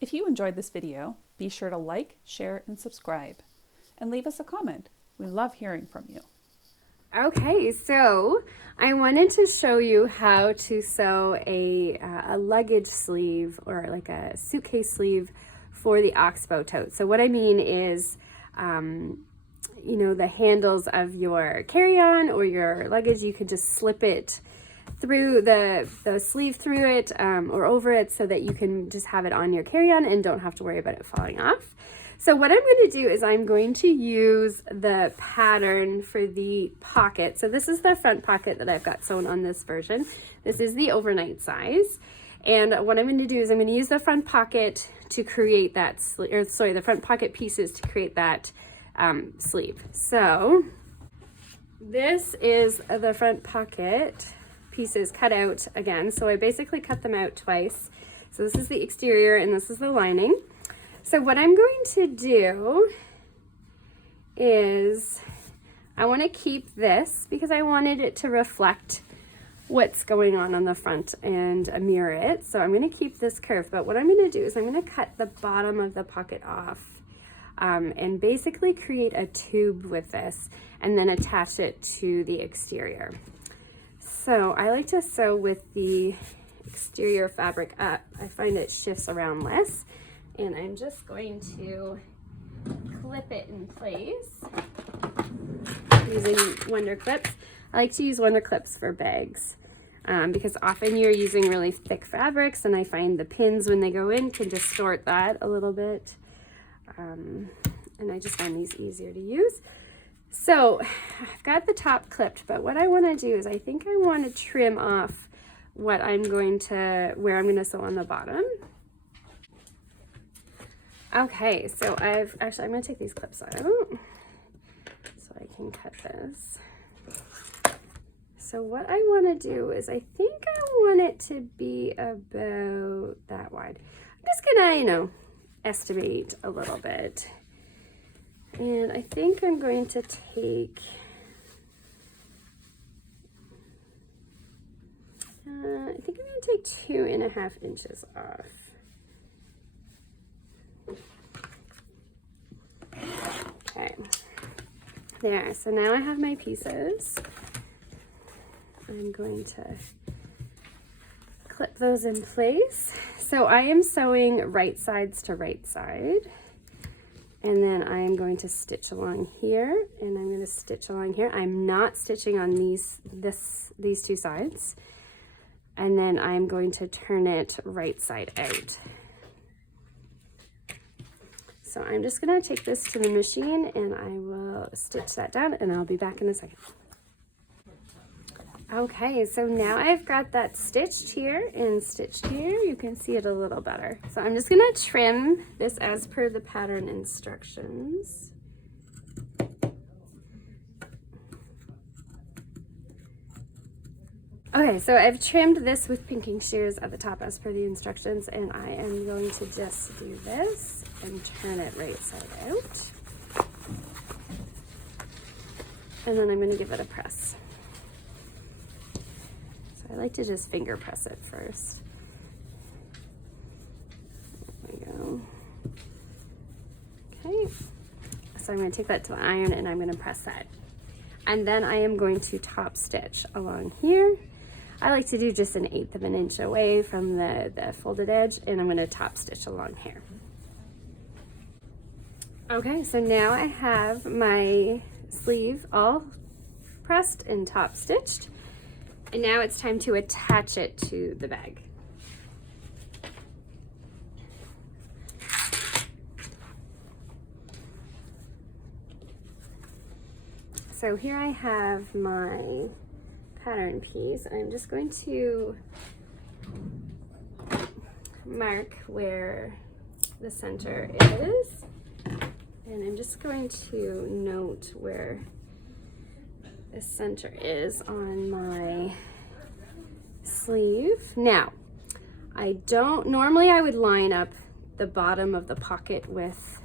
If you enjoyed this video, be sure to like, share, and subscribe. And leave us a comment. We love hearing from you. Okay, so I wanted to show you how to sew a luggage sleeve or like a suitcase sleeve for the Oxbow tote. So what I mean is, you know, the handles of your carry-on or your luggage, you could just slip it through the sleeve through it or over it so that you can just have it on your carry-on and don't have to worry about it falling off. So what I'm going to do is I'm going to use the pattern for the pocket. So this is the front pocket that I've got sewn on this version. This is the overnight size. And what I'm going to do is I'm going to use the front pocket to create that, the front pocket pieces to create that sleeve. So this is the front pocket pieces cut out again. So I basically cut them out twice. So this is the exterior and this is the lining. So what I'm going to do is I want to keep this because I wanted it to reflect what's going on the front and mirror it. So I'm going to keep this curve, but what I'm going to do is I'm going to cut the bottom of the pocket off and basically create a tube with this and then attach it to the exterior. So I like to sew with the exterior fabric up. I find it shifts around less. And I'm just going to clip it in place using Wonder Clips. I like to use Wonder Clips for bags because often you're using really thick fabrics and I find the pins when they go in can distort that a little bit. And I just find these easier to use. So I've got the top clipped, but what I want to do is I think I want to trim off where I'm going to sew on the bottom. Okay, so I'm going to take these clips out so I can cut this. So what I want to do is I think I want it to be about that wide. I'm just going to, estimate a little bit. And I think I'm going to take, I think I'm going to take 2.5 inches off. Okay, there, so now I have my pieces. I'm going to clip those in place. So I am sewing right sides to right side. And then I am going to stitch along here and I'm going to stitch along here. I'm not stitching on these two sides. And then I'm going to turn it right side out. So I'm just going to take this to the machine and I will stitch that down and I'll be back in a second. Okay, so now I've got that stitched here and stitched here. You can see it a little better. So I'm just going to trim this as per the pattern instructions. Okay, so I've trimmed this with pinking shears at the top as per the instructions, and I am going to just do this and turn it right side out. And then I'm going to give it a press. So I like to just finger press it first. There we go. Okay, so I'm going to take that to the iron and I'm going to press that. And then I am going to top stitch along here. I like to do just 1/8 of an inch away from the folded edge, and I'm going to top stitch along here. Okay, so now I have my sleeve all pressed and top stitched, and now it's time to attach it to the bag. So here I have my pattern piece. I'm just going to mark where the center is, and I'm just going to note where the center is on my sleeve. Now, normally I would line up the bottom of the pocket with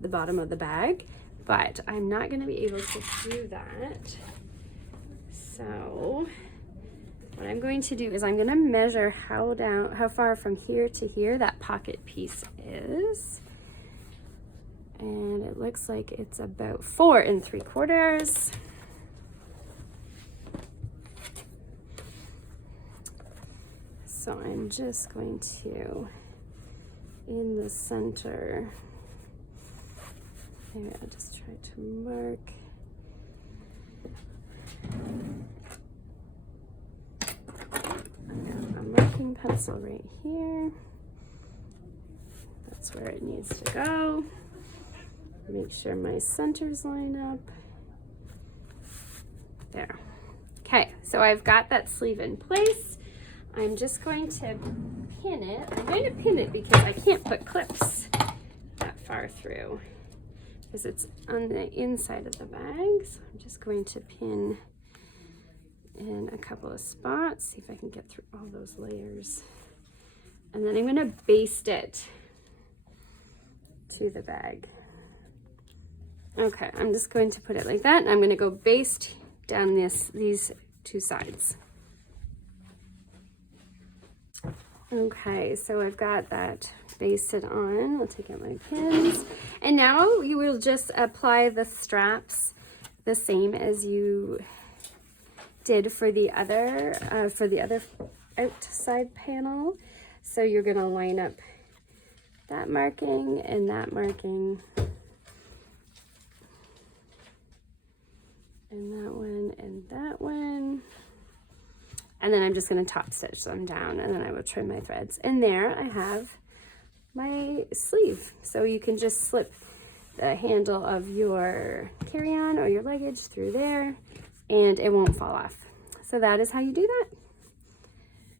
the bottom of the bag, but I'm not going to be able to do that. So what I'm going to do is I'm going to measure how far from here to here that pocket piece is. And it looks like it's about 4 3/4. So I'm just going to, in the center, maybe I'll just try to mark. I have a marking pencil right here. That's where it needs to go. Make sure my centers line up. There. Okay, so I've got that sleeve in place. I'm just going to pin it. I'm going to pin it because I can't put clips that far through because it's on the inside of the bag. So I'm just going to pin in a couple of spots, see if I can get through all those layers. And then I'm going to baste it to the bag. Okay, I'm just going to put it like that, and I'm going to go baste down these 2 sides. Okay, so I've got that basted on. I'll take out my pins. And now you will just apply the straps the same as you did for the other outside panel. So you're going to line up that marking and that marking. And that one and that one. And then I'm just going to top stitch them down, and then I will trim my threads. And there I have my sleeve. So you can just slip the handle of your carry-on or your luggage through there, and it won't fall off. So that is how you do that.